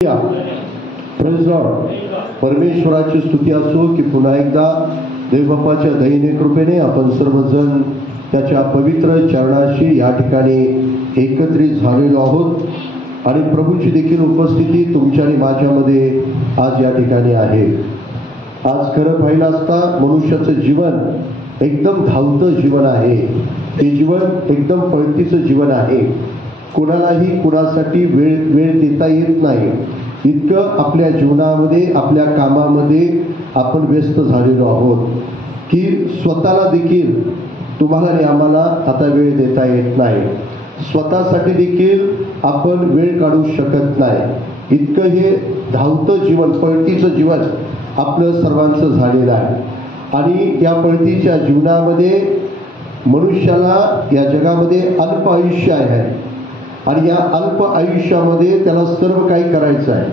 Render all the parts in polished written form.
Praise Lord. परमेश्वराची स्तुती असो की पुन्हा एकदा देवबापाच्या दयेने कृपेने आपण सर्वजण त्याच्या पवित्र चरणाशी या ठिकाणी एकत्रित झालेलो आहोत आणि प्रभूची देखील उपस्थिती तुमच्या आणि माझ्यामध्ये आज या ठिकाणी आहे. आज खरं पाहिलं असता मनुष्याचं जीवन एकदम धावतं जीवन आहे. हे जीवन एकदम पळतीचं जीवन आहे. कोणालाही कुणासाठी वेळ देता येत नाही. इतकं आपल्या जीवनामध्ये आपल्या कामामध्ये आपण व्यस्त झालेलो आहोत की स्वतःला देखील तुम्हाला आणि आम्हाला आता वेळ देता येत नाही. स्वतःसाठी देखील आपण वेळ काढू शकत नाही. इतकं हे धावतं जीवन पळतीचं जीवन आपलं सर्वांचं झालेलं आहे. आणि या पळतीच्या जीवनामध्ये मनुष्याला या जगामध्ये अल्प आयुष्य आहे आणि या अल्प आयुष्यामध्ये त्याला सर्व काही करायचं आहे.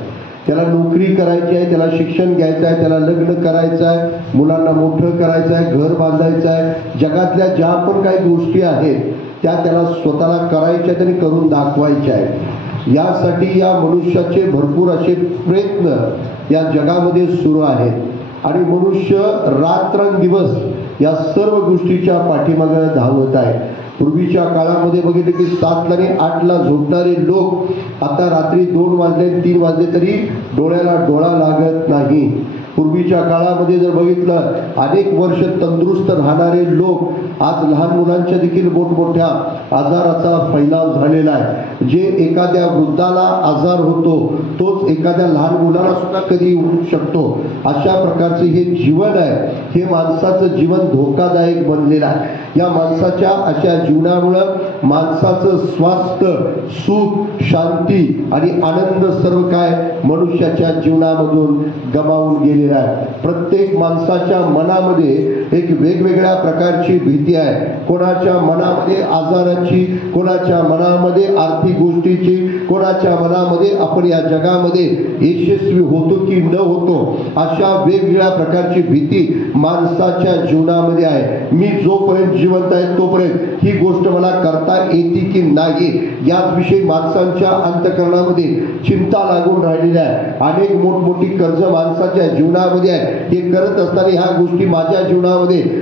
त्याला नोकरी करायची आहे, त्याला शिक्षण घ्यायचं आहे, त्याला लग्न करायचं आहे, मुलांना मोठं करायचं आहे, घर बांधायचं आहे. जगातल्या ज्या पण काही गोष्टी आहेत त्या त्याला स्वतःला करायच्या आहेत आणि करून दाखवायच्या आहेत. यासाठी या मनुष्याचे भरपूर असे प्रयत्न या जगामध्ये सुरू आहेत आणि मनुष्य रात्रंदिवस या सर्व गोष्टीच्या पाठीमागे धावत आहे. पूर्वीच्या काळामध्ये बघितलं की 7 आणि 8ला झोपणारे लोक आता रात्री 2 वाजले 3 वाजले तरी डोळ्याला डोळा लागत नाही. पूर्वीच्या काळामध्ये जर बघितलं अनेक वर्ष तंदुरुस्त राहणारे लोक आज लहान मुलांच्या देखील मोठमोठ्या आजाराचा फैलाव झालेला आहे. जे एखाद्या वृद्धाला आजार होतो तोच एखाद्या लहान मुलाला सुद्धा कधी होऊ शकतो. अशा प्रकारचे हे जीवन आहे. हे माणसाचं जीवन धोकादायक बनलेलं आहे. या माणसाच्या अशा जीवनामुळं माणसाचं स्वास्थ्य, सुख, शांती आणि आनंद सर्व काय मनुष्याच्या जीवनामधून गमावून गेलेला आहे. प्रत्येक माणसाच्या मनामध्ये एक वेगवेगळ्या प्रकारची भीती आहे. कोणाच्या मनामध्ये आजाराची, कोणाच्या मनामध्ये आर्थिक गोष्टीची, कोणाच्या मनामध्ये आपण या जगामध्ये यशस्वी होतो की न होतो अशा वेगवेगळ्या प्रकारची भीती माणसाच्या जीवनामध्ये आहे. मी जोपर्यंत जिवंत आहे तोपर्यंत ही गोष्ट मला करता येते की नाही याच विषयी माणसांच्या अंतःकरणामध्ये चिंता लागून राहिलेली आहे. अनेक मोठमोठी कर्ज माणसाच्या जीवनामध्ये आहे. हे करत असताना ह्या गोष्टी माझ्या जीवनामध्ये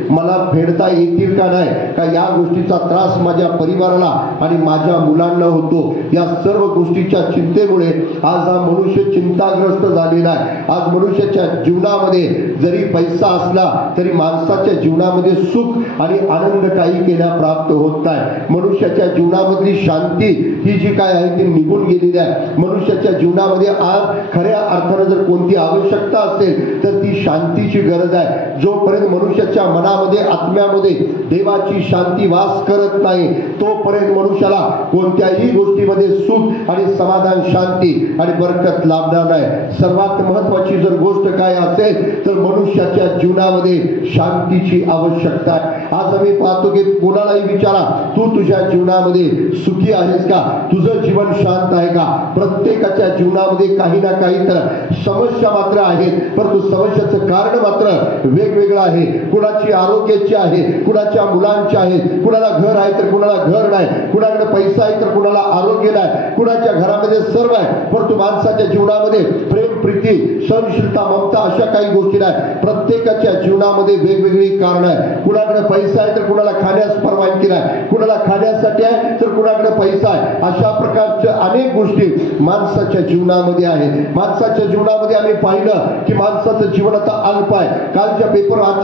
मला फेडता येतील का नाही, का या गोष्टीचा त्रास माझ्या परिवाराला आणि माझ्या मुलांना होतो. या सर्व गोष्टीच्या चिंतेमुळे आज हा मनुष्य चिंताग्रस्त झालेला आहे. आज मनुष्याच्या जीवनामध्ये जरी पैसा असला तरी माणसाच्या जीवनामध्ये सुख आणि आनंद काही केल्या प्राप्त होत नाही. मनुष्याच्या जीवनामधली शांती ही जी काय आहे ती निघून गेलेली आहे. मनुष्याच्या जीवनामध्ये आज खऱ्या अर्थानं जर कोणती आवश्यकता असेल तर ती शांतीची गरज आहे. जोपर्यंत मनुष्याच्या मनामध्ये आत्म्यामध्ये देवाची शांती वास करत नाही तोपर्यंत मनुष्याला कोणत्याही गोष्टीमध्ये सुख आणि समाधान, शांती आणि बरकत लाभणार नाही. सर्वात महत्वाची जर गोष्ट काय असेल तर मनुष्याच्या जीवनामध्ये शांतीची आवश्यकता आहे. आज आम्ही पाहतो की कोणालाही विचारा, तू तुझ्या जीवनामध्ये सुखी आहेस का, तुझं जीवन शांत आहे का. प्रत्येकाच्या जीवनामध्ये काही ना काही तर समस्या मात्र आहेत, परंतु समस्याचं कारण मात्र वेगवेगळं आहे. कुणाची आरोग्याची आहे, कुणाच्या मुलांची आहे, कुणाला घर आहे तर कुणाला घर नाही, कुणाकडे पैसा आहे तर कुणाला आरोग्य नाही, कुणाच्या घरामध्ये सर्व आहे परंतु माणसाच्या जीवनामध्ये प्रेम, प्रीती, सहनशीलता, ममता अशा काही गोष्टी नाही. प्रत्येकाच्या जीवनामध्ये वेगवेगळी कारण आहे. कुणाकडे पैसा आहे तर कुणाला खाण्यास परवानगी नाही, कुणाला खाण्यासाठी आहे तर कुणाकडे पैसा आहे. अशा प्रकारच्या अनेक गोष्टी माणसाच्या जीवनामध्ये आहेत. माणसाच्या जीवनामध्ये आम्ही पाहिलं की माणसाचं जीवन आता अल्प आहे. आजच्या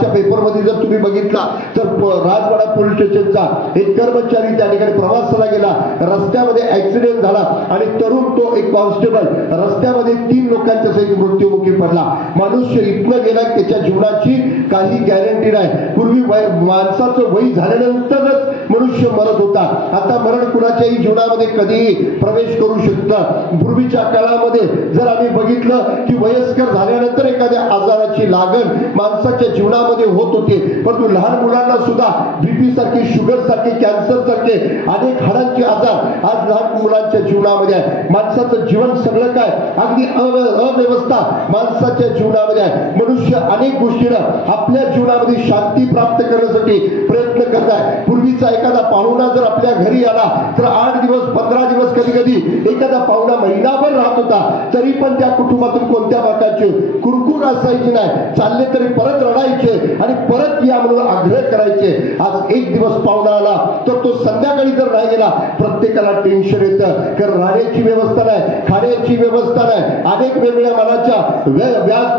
पेपरमध्ये जर तुम्ही बघितला तर राजवाडा पोलीस स्टेशनचा एक कर्मचारी त्या ठिकाणी प्रवासाला गेला, रस्त्यामध्ये ऍक्सिडेंट झाला आणि तरुण तो एक कॉन्स्टेबल रस्त्यामध्ये 3 लोकांच्या सहित मृत्युमुखी पडला. मनुष्य इथनं गेला त्याच्या जीवनाची काही गॅरंटी नाही. पूर्वी माणसाचं वय झाल्यानंतरच मनुष्य मरत होता. आता मरण कुणाच्याही जीवनामध्ये कधीही प्रवेश करू शकतं. पूर्वीच्या काळामध्ये जर आम्ही बघितलं की वयस्कर झाल्यानंतर एखाद्या आजाराची लागण माणसाच्या जीवनामध्ये होत होते, परंतु लहान मुलांना सुद्धा बीपी सारखे, शुगर सारखे, कॅन्सर सारखे अनेक हाडांचे आजार आज लहान मुलांच्या जीवनामध्ये आहे. माणसाचं जीवन सगळं काय अगदी अव्यवस्था माणसाच्या जीवनामध्ये आहे. मनुष्य अनेक गोष्टीनं आपल्या जीवनामध्ये शांती प्राप्त करण्यासाठी प्रयत्न करत आहे. पूर्वीचा एखादा पाहुणा जर आपल्या घरी आला तर 8 दिवस 15 दिवस कधी कधी एखादा पाहुणा महिनाभर राहत होता, तरी पण त्या कुटुंबातून कोणत्या प्रकारचे कुरकुर असायची नाही. चालले तरी परत रडायचे आणि परत या म्हणून आग्रह करायचे. आज एक दिवस पाहुणा आला तर तो संध्याकाळी जर नाही गेला, प्रत्येकाला टेन्शन येतं, कारण राहण्याची व्यवस्था नाही, खाण्याची व्यवस्था नाही, अनेक वेगवेगळ्या मनाच्या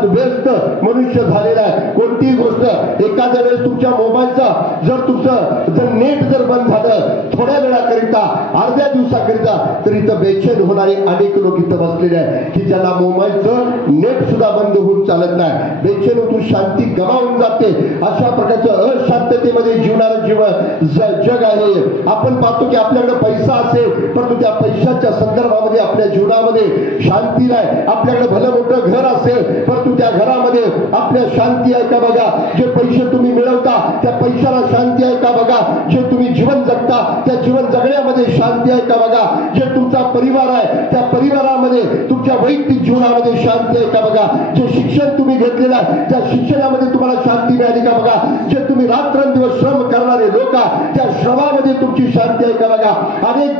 व्यस्त मनुष्य झालेला आहे. कोणतीही गोष्ट एखाद्या वेळेस तुमच्या मोबाईलचा जर नेट जर बंद झालं थोड्या वेळाकरिता, अर्ध्या दिवसाकरिता, तरी तर बेचैन होणारे अनेक लोक इथं बसलेले आहेत की ज्याला मोबाईलचं नेट सुद्धा बंद होऊन चालत नाही. बेचैन होऊन शांती गमावून जाते. अशा प्रकारच्या अशांततेमध्ये जीवनाचं जग आहे. आपण पाहतो की आपल्याकडे पैसा असेल परंतु त्या पैशाच्या संदर्भामध्ये आपल्या जीवनामध्ये शांती नाही. आपल्याकडे भलं मोठं घर असेल परंतु त्या घरामध्ये आपल्या शांती आहे का बघा. जे पैसे तुम्ही मिळवता त्या पैशाला शांती आहे का बघा. जे तुम्ही जीवन जगता त्या जीवन जगण्यामध्ये शांती आहे का बघा. जे तुमचा परिवार आहे त्या परिवारामध्ये तुमच्या वैयक्तिक जीवनामध्ये शांती आहे का बघा. जे शिक्षण तुम्ही घेतलेलं आहे त्या शिक्षणामध्ये तुम्हाला शांती मिळाली का बघा. जे तुम्ही रात्रंदिवस श्रम करणारे लोक त्या श्रमामध्ये तुमची शांती आहे का बघा.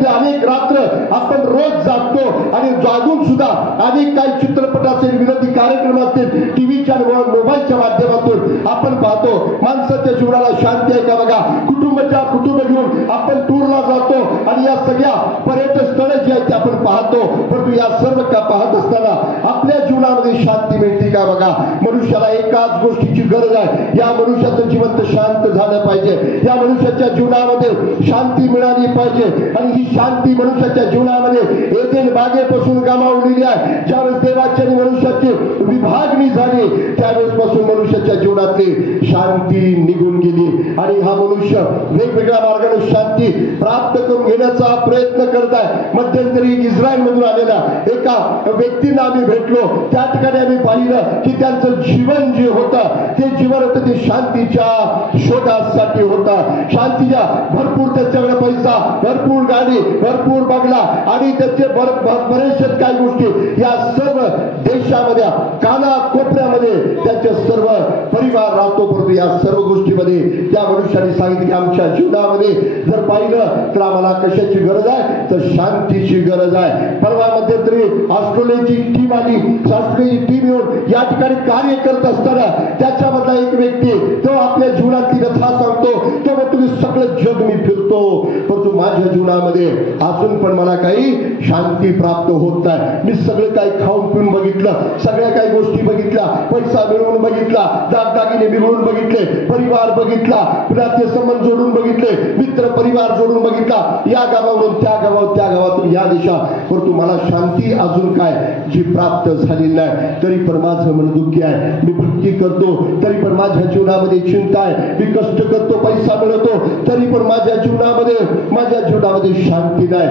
अनेक रात्र आपण रोज जागतो आणि जागून सुद्धा अनेक काही चित्रपट असेल, विनोदी कार्यक्रम असतील, टीव्हीच्या मोबाईलच्या माध्यमातून आपण पाहतो. माणसाच्या जीवनाला शांती आहे का बघा. कुटुंब घेऊन आपण टूरला जातो आणि या सगळ्या पर्यटन स्थळे जी आहेत ते आपण पाहतो, परंतु या सर्व का पाहत असताना आपल्या जीवनामध्ये शांती मिळते का बघा. मनुष्याला एकाच गोष्टीची गरज आहे, या मनुष्याचं जीवन शांत झालं पाहिजे, या मनुष्याच्या जीवनामध्ये शांती मिळाली पाहिजे. आणि ही शांती मनुष्याच्या जीवनामध्ये एदेन बागेपासून गमावलेली आहे. ज्यावेळेस देवाची आणि मनुष्याची विभागणी झाली त्यावेळेस पासून मनुष्याच्या जीवनातली शांती निघून गेली आणि हा मनुष्य वेगवेगळ्या मार्गाने शांती प्राप्त करून घेण्याचा प्रयत्न करत आहे. मध्यंतरी इस्रायल मधून आलेल्या एका व्यक्तींना आम्ही भेटलो. त्या ठिकाणी आम्ही पाहिलं की त्यांचं जीवन जे होतं ते जीवन होतं ते शांतीच्या शोधासाठी होतं. शांतीच्या भरपूर त्याच्याकडे पैसा, भरपूर गाडी, भरपूर बंगला आणि त्याचे बरेचसे काही गोष्टी या सर्व देशामध्ये काना कोपऱ्यामध्ये त्याचे सर्व परिवार राहतो. परंतु या सर्व गोष्टीमध्ये त्या मनुष्याने सांगितले की आमच्या जीवनामध्ये जर पाहिलं तर आम्हाला कशाची गरज आहे तर शांतीची गरज आहे. परवा मध्यंतरी ऑस्ट्रेलियाची टीम आली. ऑस्ट्रेलियाची टीम येऊन या ठिकाणी कार्य करत असताना त्याच्यामधला एक व्यक्ती तो आपल्या जीवनातली कथा सांगतो. तो म्हणतो की सगळं जग मी फिरतो परंतु माझ्या जीवनामध्ये अजून पण मला काही शांती प्राप्त होत नाही. मी सगळं काही खाऊन पिऊन बघितलं, सगळ्या काही गोष्टी बघितल्या, पैसा मिळवून बघितला, दागदागिने मिळवून बघितले, परिवार बघितला, नातेसंबंध जोडून बघितले, मित्र परिवार जोडून बघितला, या गावावरून त्या गावातून या देशात, परंतु मला शांती अजून काय जी प्राप्त झालेली नाही. तरी पण माझं मन दुःखी आहे. मी भक्ती करतो तरी पण माझ्या जीवनामध्ये चिंता आहे. मी कष्ट करतो, पैसा मिळवतो तरी पण माझ्या जीवनामध्ये शांती नाही.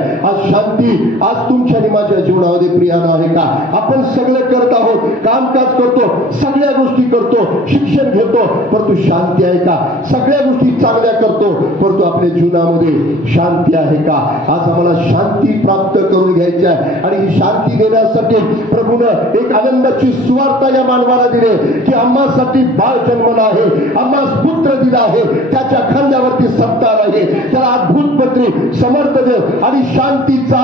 आज तुमच्या आणि माझ्या जीवनामध्ये प्रियानं आहे का. आपण सगळं करत आहोत, कामकाज करतो, सगळ्या गोष्टी करतो, शिक्षण घेतो, परंतु शांती आहे का. सगळ्या गोष्टी चांगल्या करतो परंतु आपल्या जीवनामध्ये शांती आहे का. आज आम्हाला शांती प्राप्त करून घ्यायची आहे आणि ही शांती देण्यासाठी प्रभूनं एक आनंदाची सुवार्ता या मानवाला दिली की आम्हासाठी बाळ जन्मला आहे, आम्हास पुत्र दिला आहे, त्याच्या खांद्यावरती सत्ता आहे, त्याला अद्भुत मंत्री, समर्थ देव आणि शांतीचा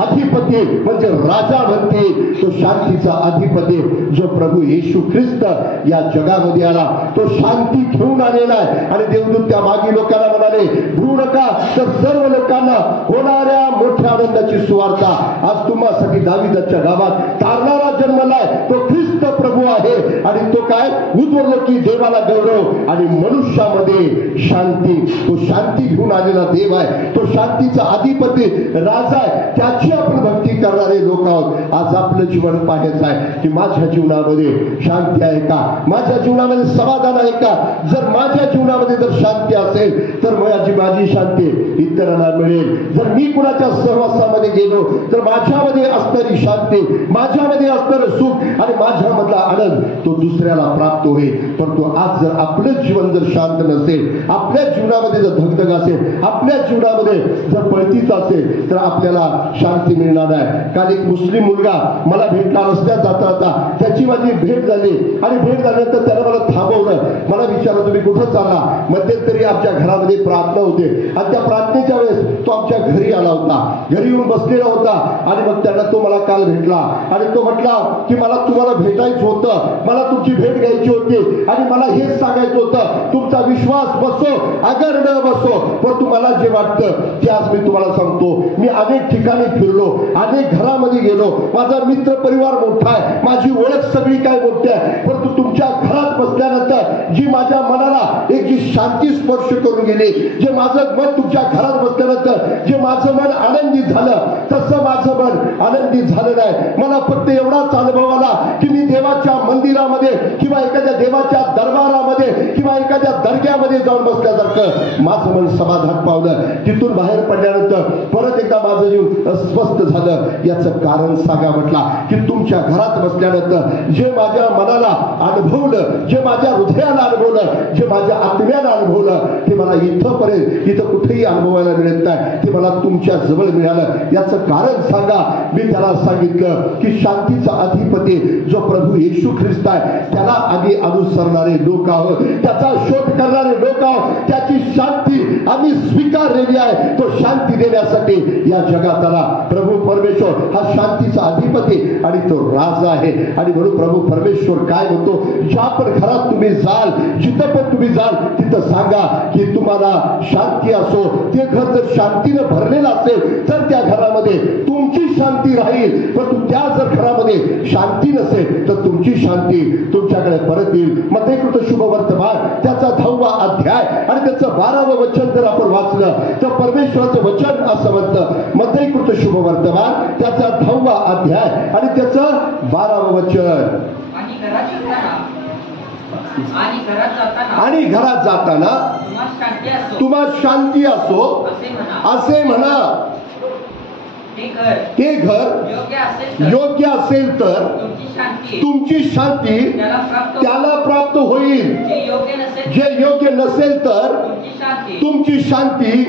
अधिपती म्हणजे राजा म्हणते. तो शांतीचा अधिपती जो प्रभू येशू ख्रिस्त या जगामध्ये आला तो शांती घेऊन आलेला आहे. आणि देवदूत त्या मागी लोकांना म्हणाले भ्रू नका तर सर्व लोकांना होणाऱ्या मोठ्या आनंदाची सुवार्ता आज तुम्हासाठी दाविदाच्या गावात तारणारा जन्मलाय. तो ख्रिस्त प्रभू आहे आणि तो काय उद्वरलो की देवाला गौरव आणि मनुष्यामध्ये शांती. तो शांती घेऊन आलेला देव आहे, तो शांतीचा अधिपती राजा आहे. त्याची आपण भक्ती करणारे लोक आहोत. आज आपलं जीवन पाहायचं आहे की माझ्या जीवनामध्ये शांती आहे का, माझ्या जीवनामध्ये समाधान आहे का. जर माझ्या जीवनामध्ये जर शांती असेल तर माझी शांती इतरांना मिळेल. जर मी कुणाच्या सहवासामध्ये गेलो तर माझ्यामध्ये असणारी शांती, माझ्यामध्ये असणारं सुख आणि माझ्यामधला आनंद तो दुसऱ्याला प्राप्त होईल. परंतु आज जर आपलं जीवन जर शांत नसेल, आपल्या जीवनामध्ये जर धगधग असेल, आपल्या जीवनामध्ये जर पळतीच असेल तर आपल्याला शांती मिळणार नाही. काल एक मुस्लिम मुलगा मला भेटला, रस्त्यात जाता त्याची माझी भेट झाली आणि भेट झाल्यानंतर त्याला मला थांबवलं. मला विचारलं तुम्ही कुठं चालला. मध्यंतरी आमच्या घरामध्ये प्रार्थना होते आणि त्या प्रार्थनेच्या वेळेस तो आमच्या घरी आला होता, घरी येऊन बसलेला होता आणि मग त्यांना तो मला काल भेटला आणि तो म्हटला की मला तुम्हाला भेटायचं होतं, मला तुमची भेट घ्यायची होती आणि मला हेच सांगायचं होतं, तुमचा विश्वास बसो अगर न बसो, पण तुम्हाला जे वाटतं ते आज मी तुम्हाला सांगतो. मी अनेक ठिकाणी फिरलो, अनेक घरामध्ये गेलो, माझा मित्र परिवार मोठा आहे, माझी ओळख सगळी काय मोठी आहे, परंतु तुमच्या घरात बसल्यानंतर जी माझ्या मनाला एक जी शांती स्पर्श करून गेली, जे माझं मन तुमच्या घरात बसल्यानंतर जे माझं मन आनंदित झालं, तसं माझं मन आनंदित झालं नाही. मला फक्त एवढाच अनुभव आला की मी देवाच्या मंदिरामध्ये किंवा एखाद्या देवाच्या दरबारामध्ये किंवा एखाद्या दर्ग्यामध्ये जाऊन बसल्यासारखं माझं मन समाधान पावलं. तिथून बाहेर पडल्यानंतर परत एकदा माझं जीव अस्वस्थ झालं. याचं कारण सांगा म्हटला की तुमच्या घरात बसल्यानंतर जे माझ्या मनाला अनुभवलं, जे माझ्या हृदयाला अनुभवलं, जे माझ्या आत्म्याला अनुभवलं, ते मला इथं कुठेही अनुभवायला मिळत नाही, ते मला तुमच्या जवळ मिळालं. याचं कारण सांगा. मी त्याला सांगितलं की शांतीचा अधिपती जो प्रभू येशू ख्रिस्त आहे, त्याला आम्ही अनुसरणारे लोक आहोत, त्याचा शोध करणारे लोक आहोत. त्याची शांती आम्ही स्वीकारलेली आहे. तो शांती देण्यासाठी या जगात आला. प्रभू परमेश्वर हा शांतीचा अधिपती आणि तो राजा आहे. आणि म्हणून प्रभू परमेश्वर काय म्हणतो, ज्या पण घरात तुम्ही जाल, जिथं पण तुम्ही जाल, तिथं सांगा की तुम्हाला शांती असो. ते घर जर शांतीनं भरलेलं असेल तर त्या घरामध्ये तुमची शांती राहील, परंतु त्या जर घरामध्ये शांती नसेल तर तुमची शांती तुमच्याकडे परत येईल. मत्तेकृत शुभ वर्तमान त्याचा 10वा अध्याय आणि त्याचं 12वं वचन जर आपण वाचलं तर परमेश्वराचं वचन असं म्हणतं. मत्तेकृत शुभ वर्तमान त्याचा 10वा अध्याय आणि त्याचं 12वं वचन. आणि घरात जाताना तुम्हाला शांती असो असे म्हणा. हे घर योग्य असेल तर तुमची शांती त्याला प्राप्त होईल. जे योग्य नसेल तर तुमची शांती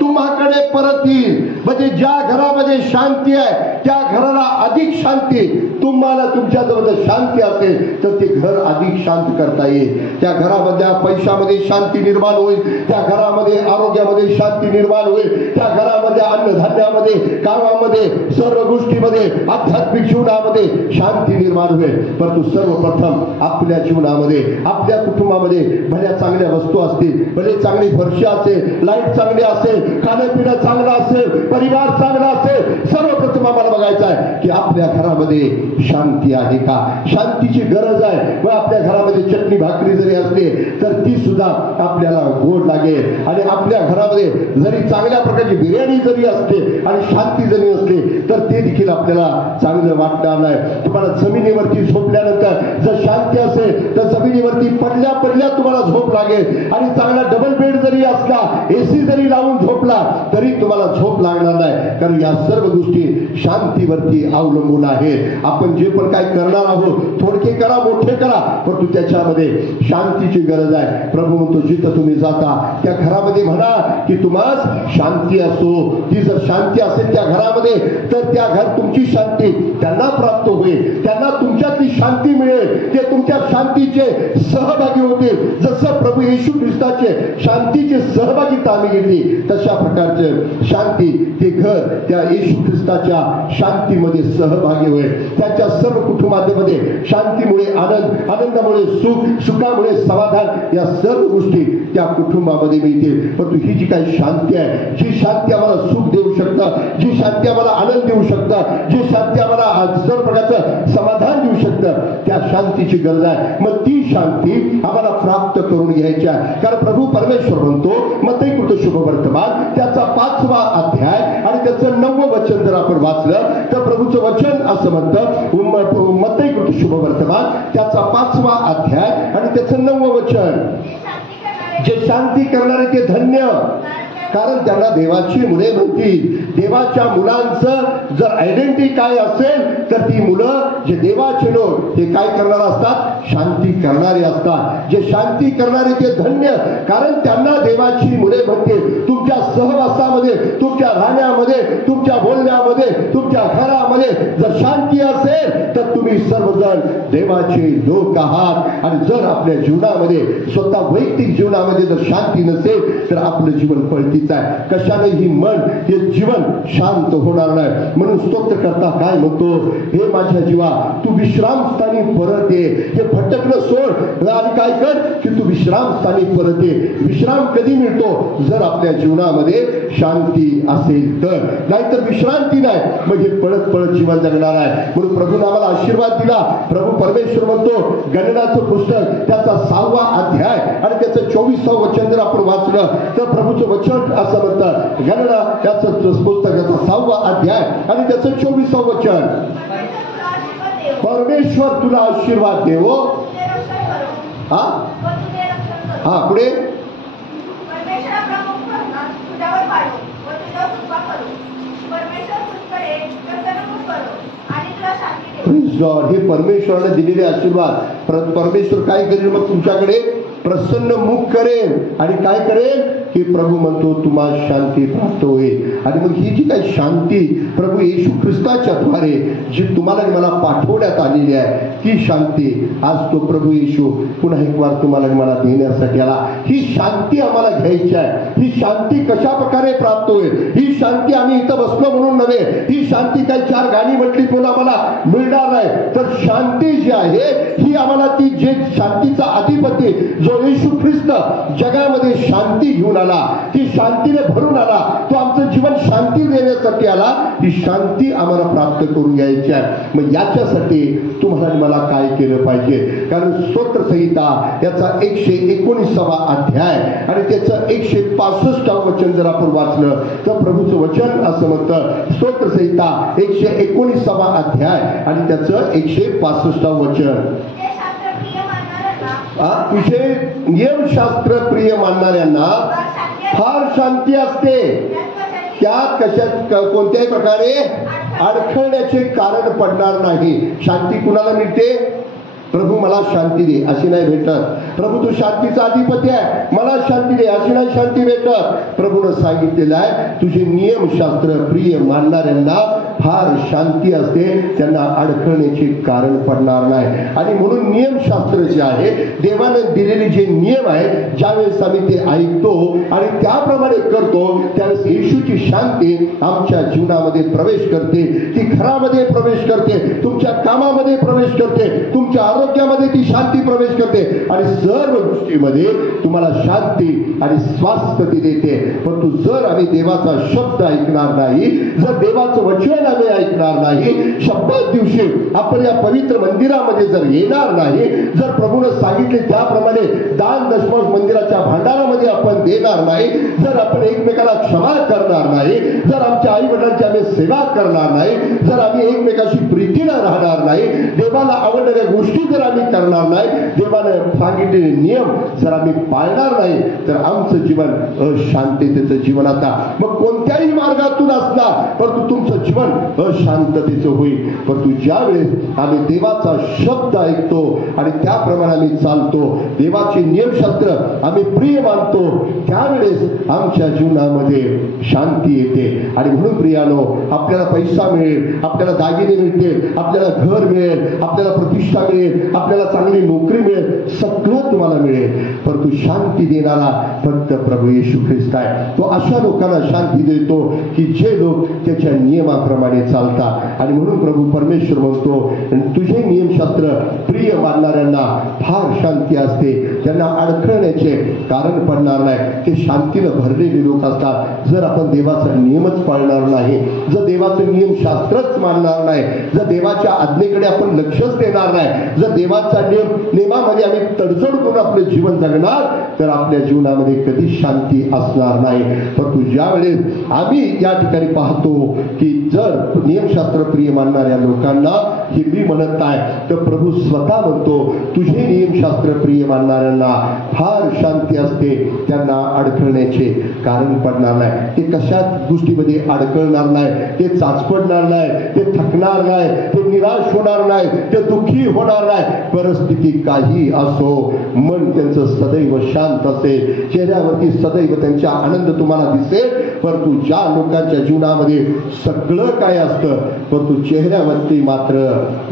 तुम्हाकडे परत येईल. म्हणजे ज्या घरामध्ये शांती आहे त्या घराला अधिक शांती, तुम्हाला तुमच्याजवळ जर शांती असेल तर ते घर अधिक शांत करता येईल. त्या घरामध्ये पैशामध्ये शांती निर्माण होईल, त्या घरामध्ये आरोग्यामध्ये शांती निर्माण होईल, त्या घरामध्ये अन्नधान्यामध्ये, कामामध्ये, सर्व गोष्टीमध्ये, आध्यात्मिक जीवनामध्ये शांती निर्माण होईल. परंतु सर्वप्रथम आपल्या जीवनामध्ये, आपल्या कुटुंबामध्ये भल्या चांगल्या वस्तू असतील, भले चांगली फरशी असेल, लाईट चांगली असेल, खाणंपिणं चांगलं असेल, परिवार चांगला असेल, सर्वप्रथम आम्हाला बघायचं आहे की आपल्या घरामध्ये शांती आहे का. शांतीची गरज आहे. व आपल्या घरामध्ये चटणी भाकरी जरी असते तर ती सुद्धा आपल्याला गोड लागेल. आणि आपल्या घरामध्ये जरी चांगल्या प्रकारची बिर्याणी जरी असते आणि शांती जरी असली तर ते देखील आपल्याला चांगलं वाटणार नाही. तुम्हाला जमिनीवरती झोपल्यानंतर जर शांती असेल तर जमिनीवरती पडल्या तुम्हाला झोप लागेल. आणि चांगला डबल बेड जरी असला, एसी जरी लावून झोपला तरी तुम्हाला झोप लागणार नाही. कारण या सर्व गोष्टी शांतीवरती अवलंबून आहेत. आपण जे पण काय करणार आहोत, थोडके करा मोठे करा, परंतु त्याच्यामध्ये शांतीची गरज आहे. प्रभू म्हणतो जिथं तुम्ही जाता त्या घरामध्ये म्हणा की तुम्हाला शांती असो. ती जर शांती असेल त्या घरामध्ये तर त्या घर तुमची शांती त्यांना प्राप्त होईल, त्यांना तुमच्यातली शांती मिळेल, ते तुमच्या शांतीचे सहभागी होतील. जसं प्रभू येशू ख्रिस्ताचे शांतीचे सहभागिता आम्ही घेतली तशा प्रकारचे शांती ते घर त्या येशू ख्रिस्ताच्या शांतीमध्ये सहभागी होईल. त्याच्या सर्व कुटुंबामध्ये शांतीमुळे आनंद, आनंदामुळे सुख, सुखामुळे समाधान, या सर्व गोष्टी त्या कुटुंबामध्ये मिळतील. परंतु ही जी काही शांती आहे, जी शांती आम्हाला सुख देऊ शकतं, जी शांती आम्हाला आनंद देऊ शकतं, जी शांती आम्हाला सर्व प्रकारचं समाधान देऊ शकतं, त्या शांतीची गरज आहे. मग ती शांती आम्हाला प्राप्त करून घ्यायची आहे. कारण प्रभू परमेश्वर म्हणतो मत्तेकृत शुभ वर्तमान त्याचा 5वा अध्याय आणि त्याचं 9वं वचन जर आपण वाचलं तर प्रभूचं वचन असं म्हणतं. मत्तेकृत शुभ वर्तमान त्याचा 5वा अध्याय आणि त्याचं 9वं वचन. जे शांती करणारे ते धन्य, कारण त्यांना देवाची मुले म्हणतील. देवाच्या मुलांचं जर आयडेंटिटी काय असेल तर ती मुलं जे देवाचे लोक ते काय करणार असतात, शांती करणारे असतात. जे शांती करणारे ते धन्य, कारण त्यांना देवाची मुले म्हणतील. तुमच्या सहवासामध्ये, तुमच्या राहण्या राहण्यामध्ये, तुमच्या बोलण्यामध्ये, तुमच्या घरामध्ये जर शांती असेल तर तुम्ही सर्वजण देवाचे लोक आहात. आणि जर आपल्या जीवनामध्ये, स्वतः वैयक्तिक जीवनामध्ये जर शांती नसेल तर आपलं जीवन पळतीच आहे. कशानेही मन हे जीवन शांत होणार नाही. म्हणून स्तोत्रकर्ता काय म्हणतो, हे माझ्या जीवा तू विश्रामस्थानी परत ये. हे भटकणं सोड आणि काय कर की तू विश्रामस्थानी परत ये. विश्राम कधी मिळतो, जर आपल्या जीवनामध्ये शांती असेल तर. नाहीतर विश्रांती नाही, मग हे पळत पळत जीवन जगणार आहे. म्हणून प्रभूने आम्हाला आशीर्वाद दिला. प्रभू परमेश्वर म्हणतो, गणनाचं पुस्तक त्याचा 6वा अध्याय आणि त्याचं 24वं वचन जर आपण वाचलं तर प्रभूचं वचन असं म्हणतं, गणना त्याचं पुस्तक त्याचा 6वा अध्याय आणि त्याचं 24वं वचन, परमेश्वर तुला आशीर्वाद देवो. हा पुढे हे परमेश्वराने दिलेले आशीर्वाद. परमेश्वर काय करेल मग तुमच्याकडे, प्रसन्न मुख करेल आणि काय करेल की प्रभू म्हणतो तुम्हाला शांती प्राप्त होईल. आणि मग ही जी काही शांती प्रभू येशू ख्रिस्ताच्या द्वारे जी तुम्हाला मला पाठवण्यात आलेली आहे, ही शांती आज तो प्रभू येशू पुन्हा एक वार तुम्हाला मला देण्यासाठी आला. ही शांती आम्हाला घ्यायची आहे. ही शांती कशा प्रकारे प्राप्त होईल, ही शांती आम्ही इथं बसलो म्हणून नव्हे, ही शांती काही 4 गाणी म्हटली म्हणून आम्हाला मिळणार नाही. तर शांती जी आहे ही आम्हाला, ती जे शांतीचा अधिपती जो येशू ख्रिस्त जगामध्ये शांती घेऊन आला, ती शांतीने भरून आला, तो आमचं जीवन शांती देण्यासाठी आला. ही शांती आम्हाला प्राप्त करून घ्यायची आहे. मग याच्यासाठी तुम्हाला मला काय केलं पाहिजे, कारण स्तोत्र संहिता याचा 119वा अध्याय आणि त्याचं 165वं वचन जर आपण वाचलं तर प्रभूचं वचन असं म्हणतं, स्तोत्र संहिता 119वा अध्याय आणि त्याचं 165वं वचन, तुझे नियमशास्त्र प्रिय मानणाऱ्यांना फार शांती असते. त्यात कशात कोणत्याही प्रकारे अडखळण्याचे कारण पडणार नाही. शांती कुणाला मिळते, प्रभू मला शांती दे अशी नाही भेटत. प्रभू तू शांतीचा अधिपती आहे, मला शांती दे अशी नाही शांती भेटत. प्रभूनं सांगितलेलं आहे, तुझे नियमशास्त्र प्रिय मानणाऱ्यांना फार शांती असते, त्यांना अडखळण्याचे कारण पडणार नाही. आणि म्हणून नियमशास्त्र जे आहे, देवानं दिलेले जे नियम आहेत, ज्यावेळेस आम्ही ते ऐकतो आणि त्याप्रमाणे करतो त्यावेळेस येशूची शांती आमच्या जीवनामध्ये प्रवेश करते. ती घरामध्ये प्रवेश करते, तुमच्या कामामध्ये प्रवेश करते, तुमच्या आरोग्यामध्ये ती शांती प्रवेश करते आणि सर्व गोष्टीमध्ये तुम्हाला शांती आणि स्वास्थ्य ती देते. परंतु जर आम्ही देवाचा शब्द ऐकणार नाही, जर देवाचं वचन आम्ही ऐकणार नाही, शब्दात दिवशी आपण या पवित्र मंदिरामध्ये जर येणार नाही, जर प्रभूने सांगितले त्याप्रमाणे दान दशमांश मंदिराच्या भांडारामध्ये आपण देणार नाही, जर आपण एकमेकाला क्षमा करणार नाही, जर आमच्या आई वडिलांची आम्ही सेवा करणार नाही, जर आम्ही एकमेकाशी प्रीतीनं राहणार नाही, देवाला आवडणाऱ्या गोष्टी जर आम्ही करणार नाही, देवाने सांगितलेले नियम जर आम्ही पाळणार नाही, तर आमचं जीवन अशांततेचं जीवन. आता मग कोणत्याही मार्गातून असणार, परंतु तुमचं जीवन अशांततेचं होईल. परंतु ज्यावेळेस आम्ही देवाचा शब्द ऐकतो आणि त्याप्रमाणे आम्ही चालतो, देवाचे नियमशास्त्र आम्ही प्रिय मानतो, त्यावेळेस आमच्या जीवनामध्ये शांती येते. आणि म्हणून प्रियानो, आपल्याला पैसा मिळेल, आपल्याला दागिने मिळतील, आपल्याला घर मिळेल, आपल्याला प्रतिष्ठा मिळेल, आपल्याला चांगली नोकरी मिळेल, सगळं तुम्हाला मिळेल, परंतु शांती देणारा फक्त प्रभू येशू ख्रिस्त आहे. तो अशा लोकांना शांती देतो की जे लोक त्याच्या नियमाप्रमाणे चालतात. आणि म्हणून प्रभू परमेश्वर म्हणतो, तुझे नियमशास्त्र प्रिय मानणाऱ्यांना फार शांती असते, त्यांना अडखळण्याचे कारण पडणार नाही. ते शांतीनं भरलेले लोक असतात. जर आपण देवाचा नियमच पाळणार नाही, जर देवाचं नियमशास्त्रच मानणार नाही, जर देवाच्या आज्ञेकडे आपण लक्षच देणार नाही, जर देवाचा नियमामध्ये आम्ही तडजोड करून आपले जीवन जगणार, तर आपल्या जीवनामध्ये कधी शांती असणार नाही. परंतु ज्यावेळेस आम्ही या ठिकाणी पाहतो की जर नियमशास्त्र प्रिय मानणाऱ्या लोकांना, हे मी म्हणत नाही तर प्रभू स्वतः म्हणतो, तुझे नियमशास्त्र प्रिय मानणाऱ्या करणाऱ्यांना फार शांती असते, त्यांना अडखळण्याचे कारण पडणार नाही. ते कशात गोष्टीमध्ये अडकळणार नाही, ते चाचपडणार नाही, ते थकणार नाही, ते निराश होणार नाही, ते दुःखी होणार नाही. परिस्थिती काही असो, मन त्यांचं सदैव शांत असेल, चेहऱ्यावरती सदैव त्यांचा आनंद तुम्हाला दिसेल. परंतु ज्या लोकांच्या जीवनामध्ये सगळं काय असतं, परंतु चेहऱ्यावरती मात्र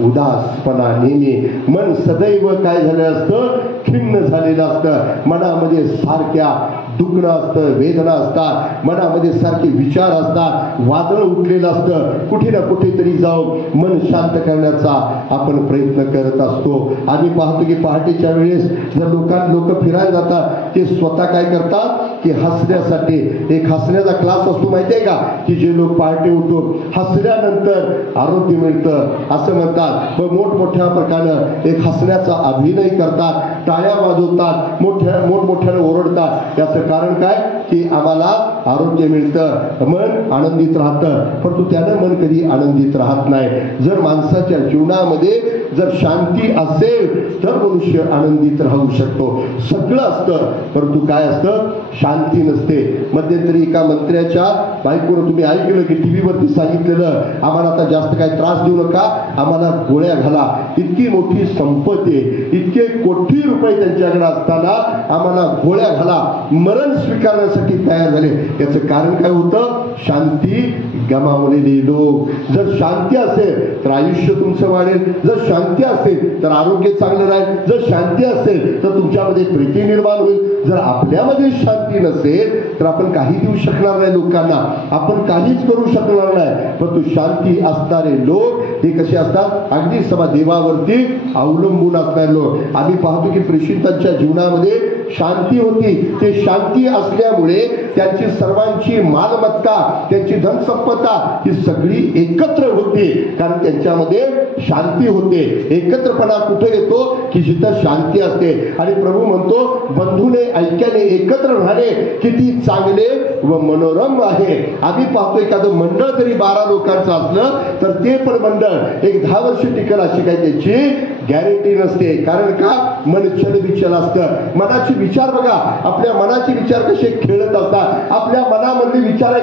उदासपणा नेहमी, मन सदैव काय झालं असतं, खिन्न झालेलं असतं. मनामध्ये सारख्या दुखणं असतं, वेदना असतात, मनामध्ये सारखे विचार असतात, वादळ उठलेलं असतं. कुठे ना कुठेतरी जाऊन मन शांत करण्याचा आपण प्रयत्न करत असतो. आम्ही पाहतो की पहाटेच्या वेळेस जर लोक फिरायला जातात, ते स्वतः काय करतात की हसण्यासाठी एक हसण्याचा क्लास असतो, माहितीये का, की जे लोक पहाटे उठून हसल्यानंतर आरोग्य मिळतं असं म्हणतात. मग मोठमोठ्या प्रकारे एक हसण्याचा अभिनय करतात, टाळ्या वाजवतात, मोठमोठ्याने ओरडतात. याचं कारण काय की आम्हाला आरोग्य मिळतं, मन आनंदित राहतं. परंतु त्यानं मन कधी आनंदित राहत नाही. जर माणसाच्या जीवनामध्ये जर शांती असेल तर मनुष्य आनंदित राहू शकतो. सगळं असतं परंतु काय असतं, शांती नसते. मध्यंतरी एका मंत्र्याच्या बायकोनं तुम्ही ऐकलं की टीव्हीवरती सांगितलेलं, आम्हाला आता जास्त काय त्रास देऊ नका, आम्हाला गोळ्या घाला. इतकी मोठी संपत्ती आहे, इतके कोटी रुपये त्यांच्याकडे असताना आम्हाला गोळ्या घाला, मरण स्वीकारण्यासाठी तयार झाले. याचं कारण काय होतं, शांती गमावलेले लोक. जर शांती असेल तर आयुष्य तुमचं वाढेल, जर शांती असेल तर आरोग्य चांगलं राहील, जर शांती असेल तर तुमच्यामध्ये प्रीती निर्माण होईल. जर आपल्यामध्ये शांती नसेल तर आपण काही देऊ शकणार नाही लोकांना, आपण काहीच करू शकणार नाही. परंतु शांती असणारे लोक हे कसे असतात, अगदी सभा देवावरती अवलंबून असणारे लोक. आम्ही पाहतो की प्रेषितांच्या जीवनामध्ये शांती होती. ते शांती असल्यामुळे त्यांची सर्वांची मालमत्ता, त्यांची धनसंपदा ही सगळी एकत्र होती, कारण त्यांच्यामध्ये शांती होते. एकत्रपणा कुठे येतो की जिथं शांती असते. आणि प्रभू म्हणतो, बंधूने ऐक्याने एकत्र राहणे किती चांगले व मनोरम आहे. आम्ही पाहतो एखादं मंडळ जरी 12 लोकांचं असलं तर ते पण मंडळ एक 10 वर्ष टिकल अशी काही त्याची गॅरंटी नसते. कारण का, मन चलबिचल असतं. मनाचे विचार बघा, आपल्या मनाचे विचार कसे खेळत असतात. आपल्या मनामधले विचार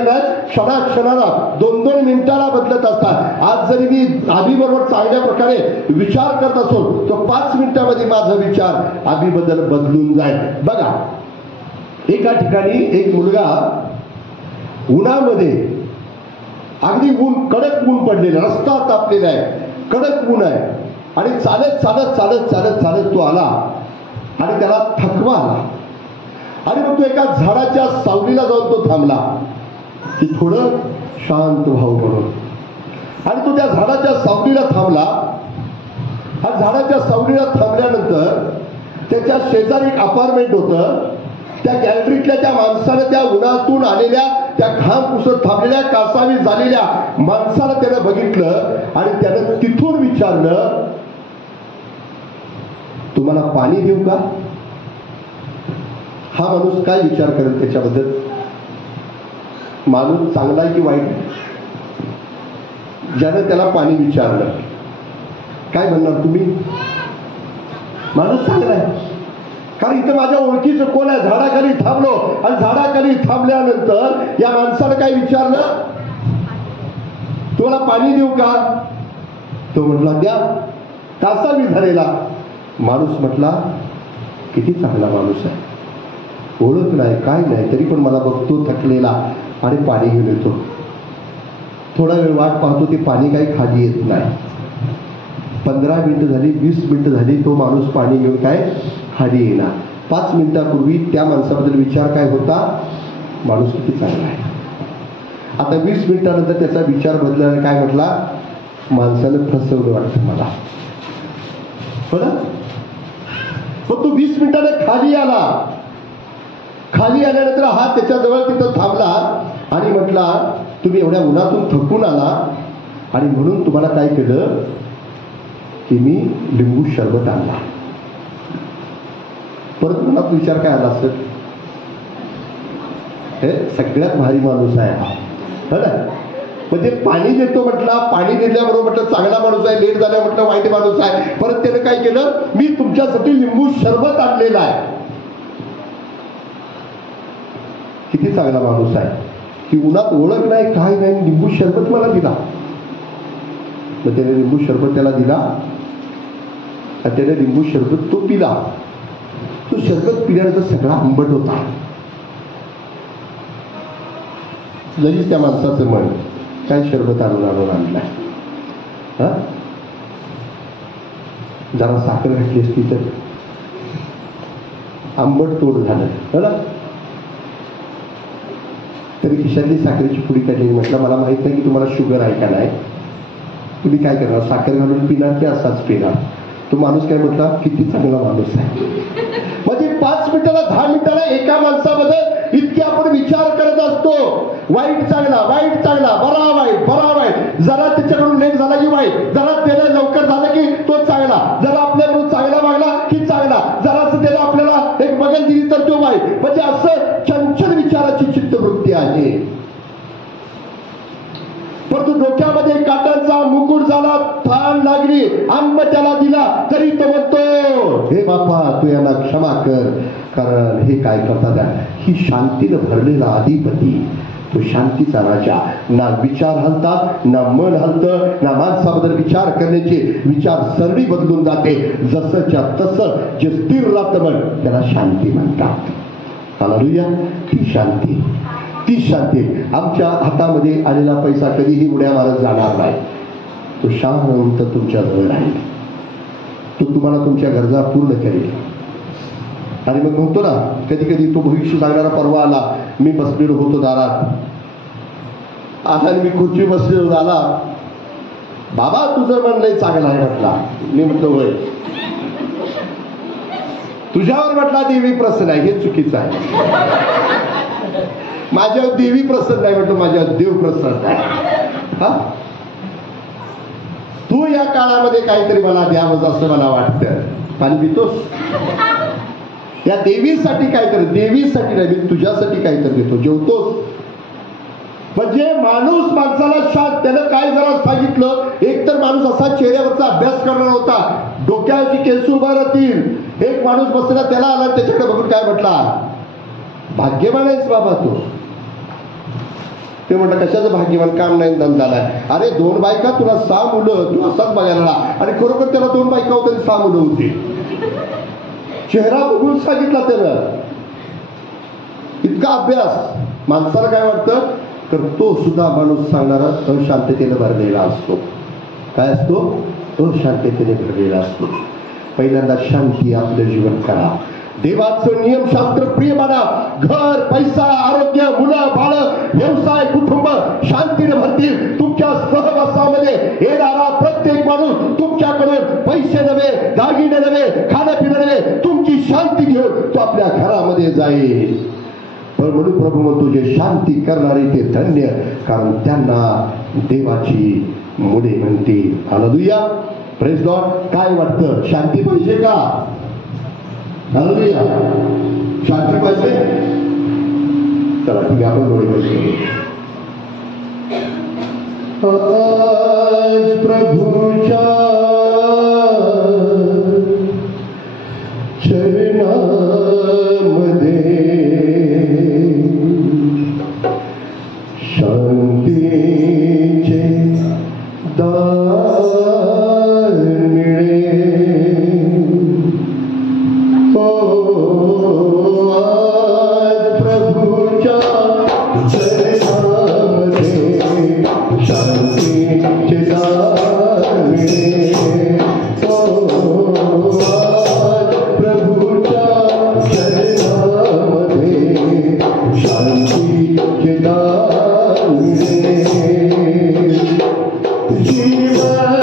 क्षणाक्षणाला 2-2 मिनिटाला बदलत असतात. आज जरी मी आधीबरोबर चांगल्या प्रकारे विचार करत असो तर 5 मिनिटामध्ये माझा विचार आधीबद्दल बदलून जाईल. बघा, एका ठिकाणी एक मुलगा उन्हामध्ये, अगदी ऊन, कडक ऊन पडलेला, रस्ता तापलेला आहे, कडक ऊन आहे, आणि चालत चालत चालत चालत चालत तो आला आणि त्याला थकवा आला. आणि मग तो एका झाडाच्या सावलीला जाऊन तो थांबला की थोडं शांत व्हावं म्हणून. आणि तो त्या झाडाच्या सावलीला थांबला. आणि झाडाच्या सावलीला थांबल्यानंतर त्याच्या शेजारी एक अपार्टमेंट होतं. त्या गॅलरीतल्या त्या माणसानं, त्या उन्हातून आलेल्या, त्या घाम पुसत थांबलेल्या, कासावी झालेल्या माणसाला त्यानं बघितलं आणि त्यानं तिथून विचारलं, तुम्हाला पाणी देऊ का? हा माणूस काय विचार करेल त्याच्याबद्दल? माणूस चांगला आहे की वाईट? ज्यानं त्याला पाणी विचारलं काय म्हणणार तुम्ही? माणूस चांगला आहे, कारण इथं माझ्या ओळखीचं कोण आहे? झाडाखाली थांबलो आणि झाडाखाली थांबल्यानंतर या माणसानं काय विचारलं, तुम्हाला पाणी देऊ का? तो म्हटला द्या. कासावी झालेला माणूस म्हटला, किती चांगला माणूस आहे, ओळख नाही काय नाही तरी पण मला बघतो थकलेला आणि पाणी घेऊन येतो. थोडा वेळ वाट पाहतो, ते पाणी काही खाली येत नाही. 15 मिनिटं झाली, 20 मिनिटं झाली, तो माणूस पाणी घेऊन काय खाली येणार. 5 मिनिटापूर्वी त्या माणसाबद्दल विचार काय होता, माणूस किती चांगला आहे. आता 20 मिनिटानंतर त्याचा विचार बदलला, काय म्हटला, माणसानं फसवलं वाटतं मला. मग तो 20 मिनिटाने खाली आला. खाली आल्यानंतर हा त्याच्याजवळ तिथं थांबला आणि म्हटला, तुम्ही एवढ्या उन्हातून थकून आला आणि म्हणून तुम्हाला काय केलं की मी लिंबू शरबत आणला. परत मनात विचार काय आला असेल, हे सगळ्यात भारी माणूस आहे हा, म्हणजे पाणी देतो म्हटलं, पाणी दिल्याबरोबर म्हटलं चांगला माणूस आहे, लेट झाला म्हटलं वाईट माणूस आहे. परत त्यानं काय केलं, मी तुमच्यासाठी लिंबू सरबत आणलेला आहे. किती चांगला माणूस आहे की उन्हात ओळख नाही काय नाही, लिंबू सरबत मला दिला. मग त्याने लिंबू सरबत त्याला दिला आणि त्याने लिंबू सरबत तो पिला. तो सरबत पिल्यानंतर सगळा आंबट होता. लगेच त्या माणसाचं मन, काय सरबत आणून आणलाय, हा जरा साखर घातली असती तर आंबट तोड झालं बरं. तरी खिशातली साखरेची पुडी काढली. म्हटलं मला माहित नाही की तुम्हाला शुगर आहे का नाही, तुम्ही काय करणार, साखर घालून पिणार की असाच पिणार. तो माणूस काय म्हटला, किती चांगला माणूस आहे. म्हणजे 5 मिनिटाला 10 मिनिटाला एका माणसामध्ये इतके आपण विचार करत असतो. वाईट चांगला, वाईट चांगला, बरा वाईट, बरा वाईट. जरा त्याच्याकडून लेट झाला की वाईट, जरा त्याला लवकर झालं की तो चांगला, जरा आपल्याकडून चांगला वागला की चांगला, जरासं त्याला आपल्याला एक बगल दिली तर तो वाईट. म्हणजे असं चंचल विचाराची चित्तवृत्ती आहे. परंतु डोक्यामध्ये काटांचा मुकुट झाला, थान लागली, आंब त्याला दिला तरी तो म्हणतो, हे बापा तू यांना क्षमा कर, कारण हे काय करतात, ही शांतीनं भरलेला अधिपती, तो शांतीचा राजा. ना विचार हलतात, ना मन हलतं, ना माणसाबद्दल विचार करण्याची विचारसरणी बदलून जाते. जसंच्या तसं जे स्थिर राहतं मन त्याला शांती म्हणतात. हालेलुया. ती शांती, ती शांती. आमच्या हातामध्ये आलेला पैसा कधीही उड्या मारत जाणार नाही. तो शांत तुमच्या जवळ राहील, तो तुम्हाला तुमच्या गरजा पूर्ण करेल. आणि मग म्हणतो ना, कधी कधी तो भविष्य सांगणारा परवा आला. मी बसलेलो होतो दारात, आता मी खुर्ची बसलेलो झाला, बाबा तुझं मन लय चांगलं आहे म्हटला. मी म्हटलं होय, तुझ्यावर म्हटला देवी प्रसन्न आहे, हे चुकीचं आहे. माझ्यावर देवी प्रसन्न नाही म्हटलं, माझ्यावर देव प्रसन्न आहे. हा, तू या काळामध्ये काहीतरी मला द्यावं असं मला वाटतं. पाणी पितोस, या देवीसाठी काहीतरी, देवीसाठी नाही, मी तुझ्यासाठी काहीतरी देतो. जेवतोस. म्हणजे माणूस माणसाला शांत, त्यानं काय जरा सांगितलं. एकतर माणूस असा चेहऱ्यावरचा अभ्यास करणार होता, डोक्याची केस उभा राहतील. एक माणूस बसला, त्याला आला, त्याच्याकडे बघून काय म्हटला, भाग्यवान आहेस बाबा तू. ते म्हटलं कशाचं भाग्यवान, काम नाही धंदा नाही. अरे 2 बायका, तुला 6 मुलं, तू असाच बघायला. आणि खरोखर त्याला 2 बायका होत्या, 6 मुलं होती. चेहरा बघून सांगितला त्यानं. इतका अभ्यास. माणसाला काय वाटतं, तर तो सुद्धा माणूस सांगणारा अशांततेने भरलेला असतो. काय असतो, अशांततेने भरलेला असतो. पहिल्यांदा शांती आपलं जीवन करा. देवाचं नियमशास्त्र प्रिय माना. घर, पैसा, आरोग्य, मुलं बाळ, व्यवसाय, कुटुंब शांतीने भरतील. तुमच्या सहवासामध्ये येणारा प्रत्येक माणूस तुमच्याकडून पैसे नव्हे, दागिने नव्हे, खाणं पिणं नव्हे, तुमची शांती घेऊन तो आपल्या घरामध्ये जाईल. पण म्हणून प्रभू म्हणतो, जे शांती करणारे ते धन्य, कारण त्यांना देवाची मुले म्हणतील. हालेलुया. Praise God. काय वाटतं, शांती पाहिजे का? हालेलुया. शांती पाहिजे. चला ठीक आहे, आपण डोळे बंद करू. आज प्रभूच्या चरणामध्ये शांतीचे दार मिळेल. आज प्रभूच्या चरणामध्ये शांतीचे दार मिळेल. आज प्रभूच्या चरणामध्ये शांतीचे दार मिळेल. जीवन